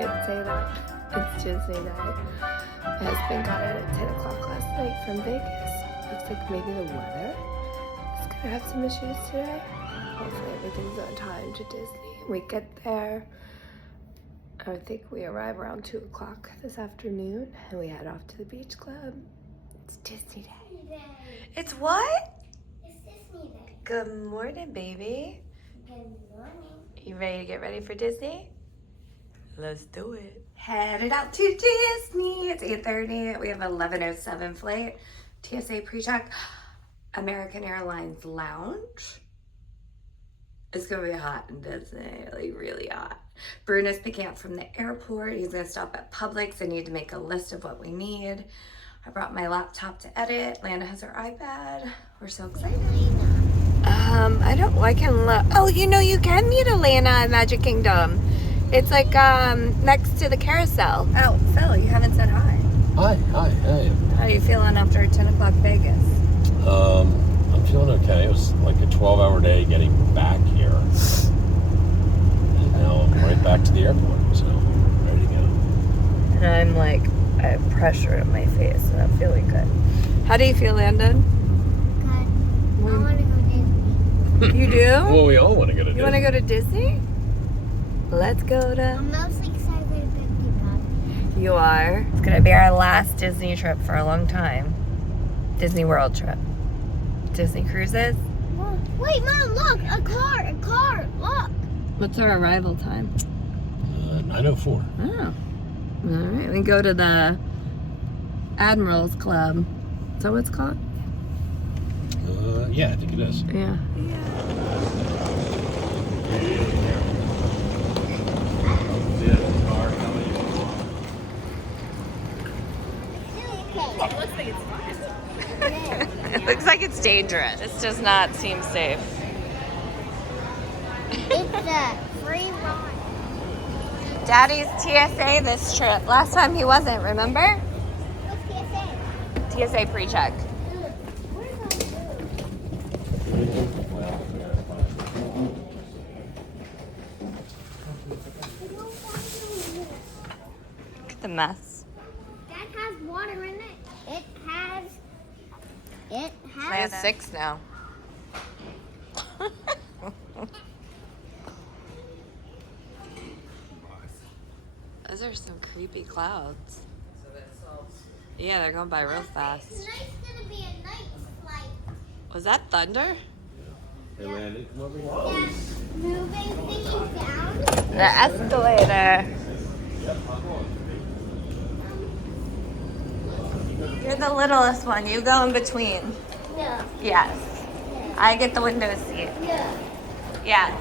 didn't say that. It's Disney night. My husband got in at 10 o'clock last night from Vegas. Looks like maybe the weather is gonna have some issues today. Hopefully everything's on time to Disney. We get there, I think we arrive around 2 o'clock this afternoon, and we head off to the beach club. It's Disney Day. It's what? It's Disney Day. Good morning, baby. Good morning. You ready to get ready for Disney? Let's do it. Headed out to Disney. It's 8:30. We have an 11:07 flight. TSA pre-check. American Airlines lounge. It's gonna be hot in Disney, like really hot. Bruno's picking up from the airport. He's gonna stop at Publix. I need to make a list of what we need. I brought my laptop to edit. Lana has her iPad. We're so excited. I can look. Oh, you know, you can meet Elena in Magic Kingdom. It's like next to the carousel. Oh, Phil, you haven't said hi. Hi. How are you feeling after 10 o'clock Vegas? I'm feeling okay. It was like a 12-hour day getting back here. And now I'm right back to the airport, so ready to go. And I'm like, I have pressure in my face and I'm feeling good. How do you feel, Landon? Good. I want to go to Disney. You do? Well, we all want to go to Disney. You want to go to Disney? Let's go to... I'm mostly excited for the Pokemon. You are. It's going to be our last Disney trip for a long time. Disney World trip. Disney cruises. Wait, Mom, look! A car! Look! What's our arrival time? 9:04. Oh. All right. We go to the Admirals Club. Is that what it's called? Yeah, I think it is. Yeah. It looks like it's fun. It looks like it's dangerous. This does not seem safe. It's a free ride. Daddy's TSA this trip. Last time he wasn't, remember? What's TSA? TSA pre-check. Look at the mess. That has water in it. It has. I have 6 now. Those are some creepy clouds. Yeah, they're going by real fast. Tonight's gonna be a night flight. Was that thunder? Hey, Landon, come over here. That moving thingy down. The escalator. You're the littlest one. You go in between. Yeah. Yes. I get the window seat. Yeah. Yes.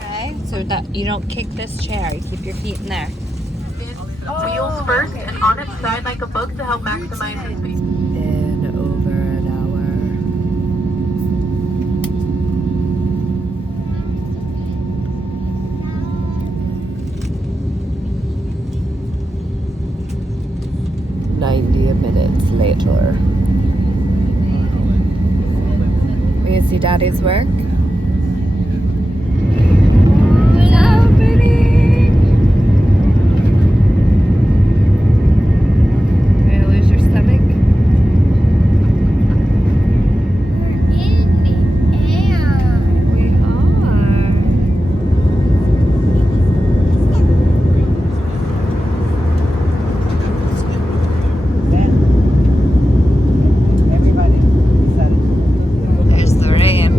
Okay, so that you don't kick this chair. You keep your feet in there. Wheels first and on its side like a book to help maximize the speed. In over an hour. Minutes later. We can see Daddy's work. So pretty. Did you lose your stomach? We're in the air. We are. There's the rain.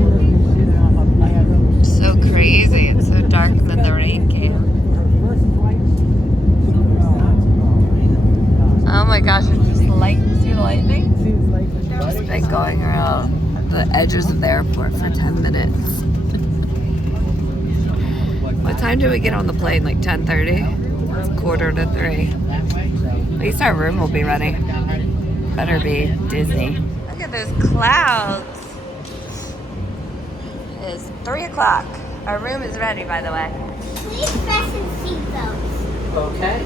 So crazy. It's so dark and then the rain came. Oh my gosh, it's just light. See the lightning? It's been going around the edges of the airport for 10 minutes. What time did we get on the plane? Like 10:30? It's 2:45. At least our room will be ready. Better be Disney. Look at those clouds. It is 3 o'clock. Our room is ready, by the way. Please fasten seatbelts. Okay.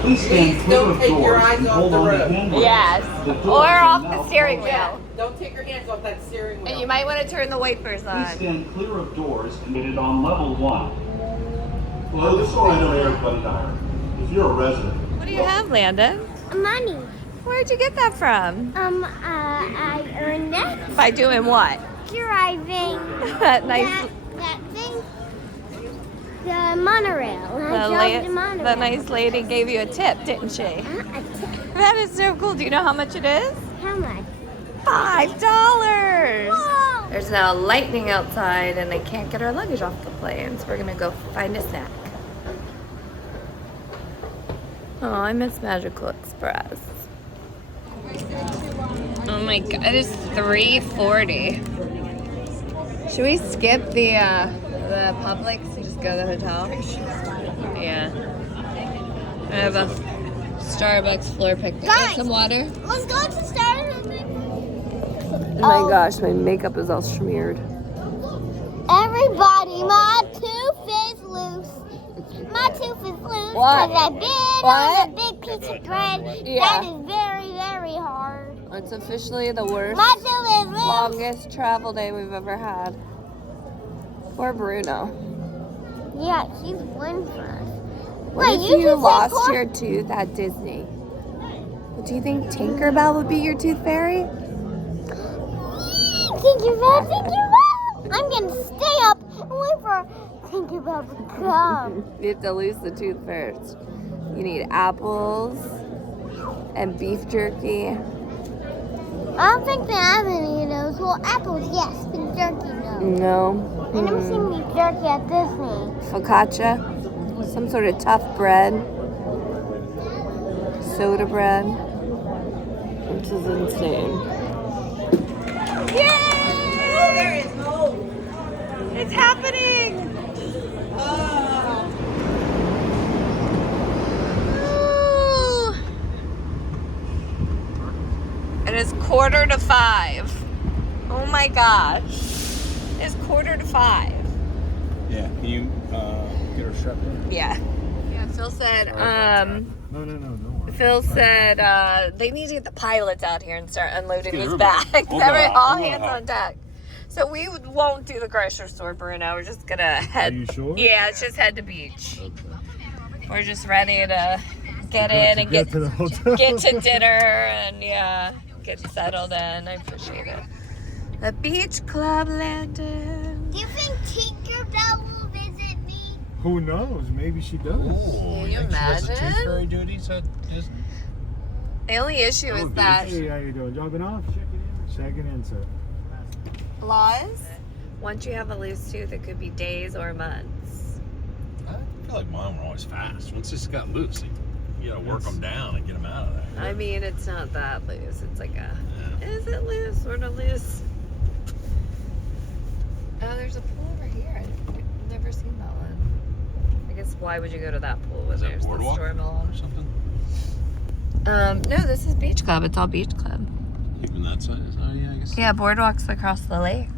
Please stand clear don't of take your doors eyes and off hold the on to road. handrails. Yes. The doors Or are off now the steering closed. wheel. Don't take your hands off that steering wheel. And you might want to turn the wipers Please on. stand clear of doors committed on level 1. Well, this is all I know everybody dire. If you're a resident. What do you have, Landon? Money. Where'd you get that from? I earned it By doing what? driving Nice. that thing. The monorail. I drove the monorail. The nice lady gave you a tip, didn't she? A tip. That is so cool. Do you know how much it is? How much? $5. Whoa! There's now lightning outside and they can't get our luggage off the plane, so we're gonna go find a snack. Oh, I miss Magical Express. Oh my god, it is 3:40. Should we skip the Publix and just go to the hotel? Yeah. I have a Starbucks floor picnic. Guys! Some water. Let's go to Starbucks. Oh my gosh, my makeup is all smeared. Everybody, my tooth is loose. My tooth is loose What? because I bit What? on a big piece of bread. Yeah. That is very, very hard. It's officially the worst, My tooth is loose. longest travel day we've ever had. Poor Bruno. Yeah, he's one for us. What if you you just said lost poor- your tooth at Disney? Do you think Tinkerbell would be your tooth fairy? Tinkerbell, Tinkerbell! I'm gonna stay up and wait for Tinkerbell to come. You have to lose the tooth first. You need apples and beef jerky. I don't think they have any of those. Well, apples, yes, but jerky, no. No. I never seen beef jerky at Disney. Focaccia. Some sort of tough bread. Soda bread. This is insane. Yay! There is hope. It's happening. Ooh. It is 4:45. Oh my gosh. It's 4:45. Yeah, can you get her strapped in? Yeah. Yeah, Phil said, No. Phil said they need to get the pilots out here and start unloading Get his everybody. bags. We'll go out. All We'll go hands out. on deck. So we won't do the grocery store, Bruno. We're just gonna head. Are you sure? Yeah, it's just head to beach. Okay. We're just ready to get in and get to the hotel. get to dinner and yeah, get settled in. I appreciate it. The beach club, Landon. Do you think Tinkerbell will visit me? Who knows? Maybe she does. Oh, Can you imagine? Tooth fairy duties at Disney? The only issue is that Hey, how you doing? Dropping off? Checking in, sir. laws. Once you have a loose tooth, it could be days or months. I feel like mine were always fast. Once this got loose, you gotta work them down and get them out of there. I mean, it's not that loose. It's like a. Yeah. Is it loose? Sort of loose. Oh, there's a pool over here. I've never seen that one. I guess why would you go to that pool when Is that there's the boardwalk storm along? or something? No, this is beach club. It's all beach club. Even that side is, oh yeah, I guess. Yeah, boardwalks across the lake.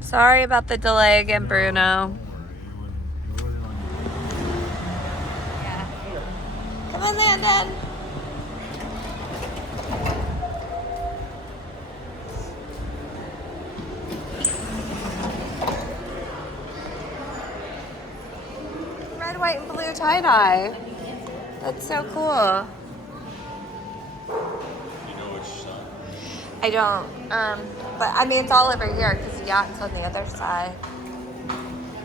Sorry about the delay again, Bruno. Yeah. Come on, Landon. Red, white, and blue tie-dye. That's so cool. You know which side? I don't, but I mean, it's all over here because the yacht's on the other side.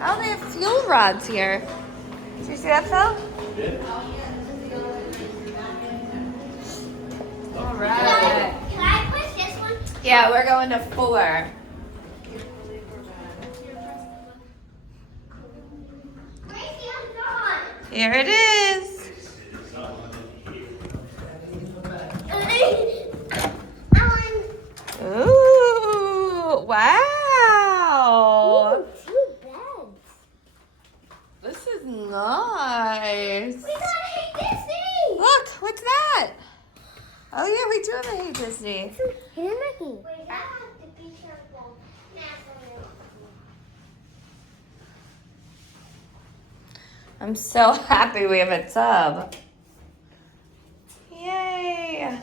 Oh, they have fuel rods here. Did you see that, Phil? All right. Can I push this one? Yeah, we're going to 4. Gracie, I'm gone. Here it is. Ooh, wow. Ooh, 2 beds. This is nice. We gotta hate Disney. Look, what's that? Oh yeah, we do have a Hey Disney. Hey, Mickey. Wait, I have to be careful. I'm so happy we have a tub. Yay!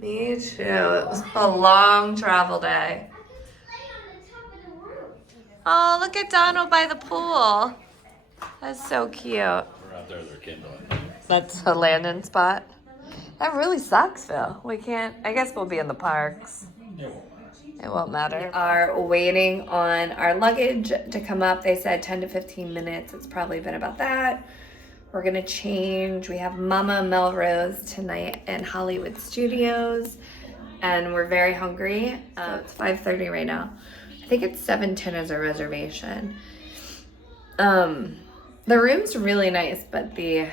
Me too. It was a long travel day. Oh, look at Donald by the pool. That's so cute. We're out there, they're kindling. That's a landing spot. That really sucks, Phil. We can't, I guess we'll be in the parks. It won't matter. We are waiting on our luggage to come up. They said 10 to 15 minutes. It's probably been about that. We're gonna change. We have Mama Melrose tonight in Hollywood Studios, and we're very hungry. It's 5:30 right now. I think it's 7:10 as a reservation. The room's really nice, but the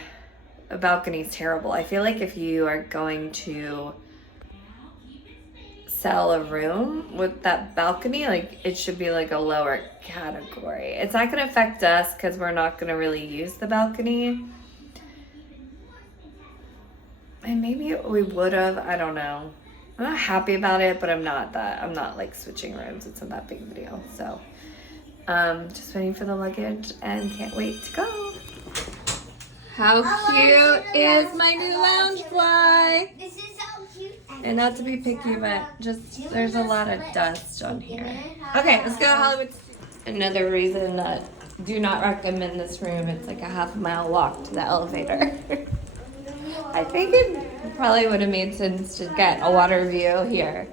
balcony's terrible. I feel like if you are going to sell a room with that balcony, like it should be like a lower category. It's not gonna affect us because we're not gonna really use the balcony. And maybe we would have, I don't know. I'm not happy about it, but I'm not like switching rooms. It's not that big of a deal. So just waiting for the luggage and can't wait to go. How cute is my new lounge fly? This is so cute. And not to be picky, but just there's a lot of dust on here. Okay, let's go to Hollywood. Another reason that do not recommend this room. It's like a half-mile walk to the elevator. I think it probably would have made sense to get a water view here.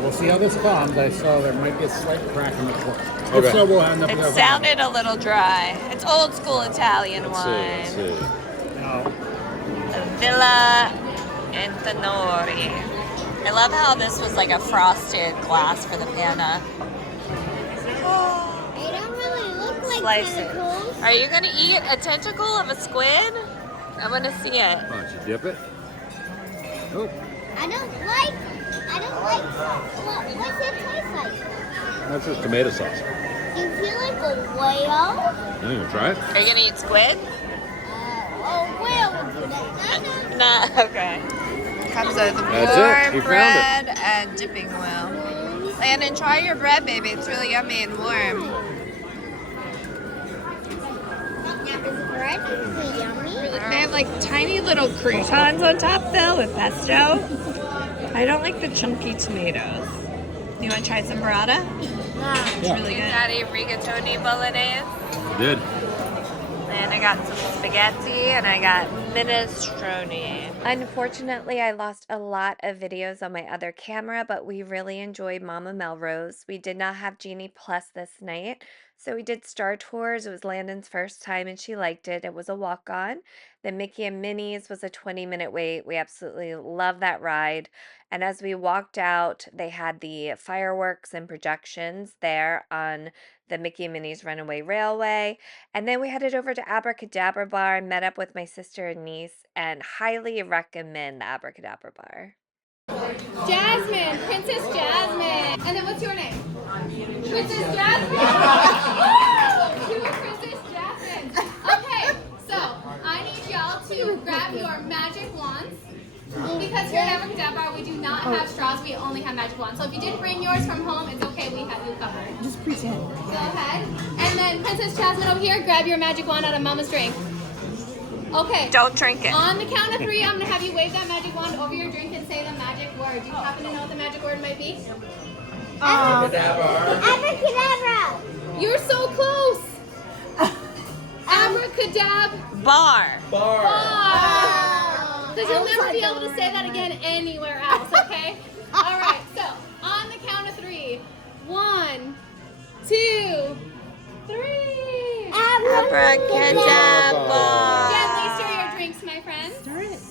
We'll see how this comes. I saw there might be a slight crack in the floor. Okay. If so, we'll end up It with sounded a little dry. It's old school Italian wine. Let's see. No. Villa Antinori. I love how this was like a frosted glass for the panna. They don't really look like Slice it. tentacles. Are you gonna eat a tentacle of a squid? I wanna see it. Why don't you dip it? Oh, I don't like. What's it taste like? that's just tomato sauce. Do you feel like a whale? You gonna try it? Are you gonna eat squid? A whale would do that. Nah, okay. Comes with That's it. warm You found bread and dipping oil. Landon, try your bread, baby. It's really yummy and warm. Is bread really yummy? They have like tiny little croutons on top though with pesto. I don't like the chunky tomatoes. You want to try some burrata? It's really good. Daddy rigatoni bolognese. I did. And I got some spaghetti and I got minestrone. Unfortunately, I lost a lot of videos on my other camera, but we really enjoyed Mama Melrose. We did not have Genie Plus this night, so we did Star Tours. It was Landon's first time and she liked it. It was a walk-on. The Mickey and Minnie's was a 20-minute wait. We absolutely love that ride. And as we walked out, they had the fireworks and projections there on the Mickey and Minnie's Runaway Railway. And then we headed over to Abracadabar Bar and met up with my sister and niece, and highly recommend the Abracadabar Bar. Jasmine, Princess Jasmine. And then what's your name? Princess Jasmine. Two Princess Jasmine. Okay, so I need y'all to grab your magic wands. Because here at Abracadabar, we do not have straws, we only have magic wands. So if you did bring yours from home, it's okay, we have you covered. Just pretend. Go ahead. And then Princess Jasmine over here, grab your magic wand out of Mama's drink. Okay. Don't drink it. On the count of 3, I'm going to have you wave that magic wand over your drink and say the magic word. Do you happen to know what the magic word might be? Abracadabra. You're so close. Abracadabra. Bar. Because you'll never be able to say that again anywhere else, okay? All right, so on the count of 3. 1, 2, 3. Abracadabra. Gently stir your drinks, my friends.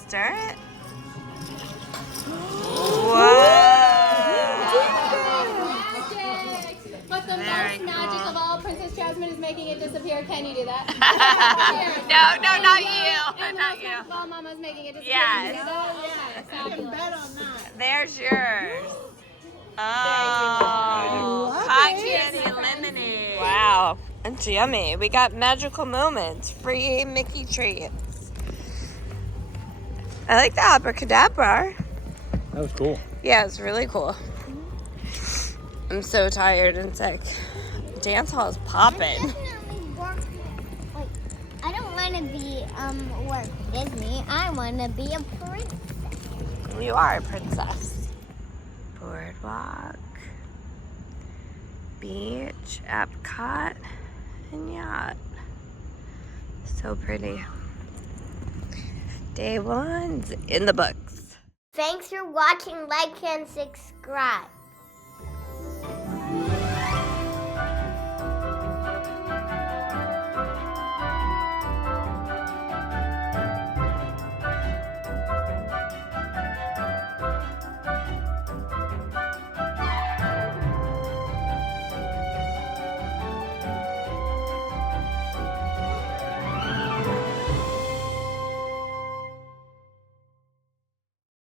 Stir it. Whoa. Magic. But the most magic of all, Princess Jasmine, Jasmine is making it disappear. Can you do that? No, not you. And Not the you. basketball Mama's making it disappear. Yes. Can you do that? Okay, fabulous. There's yours. Oh, cotton candy lemonade. Wow, it's yummy. We got magical moments. Free Mickey treats. I like the Abracadabar. That was cool. Yeah, it's really cool. I'm so tired and sick. Dance hall is popping. I don't want to be work Disney. I want to be a princess. You are a princess. Boardwalk, beach, Epcot, and yacht. So pretty. Day one's in the books. Thanks for watching, like, and subscribe.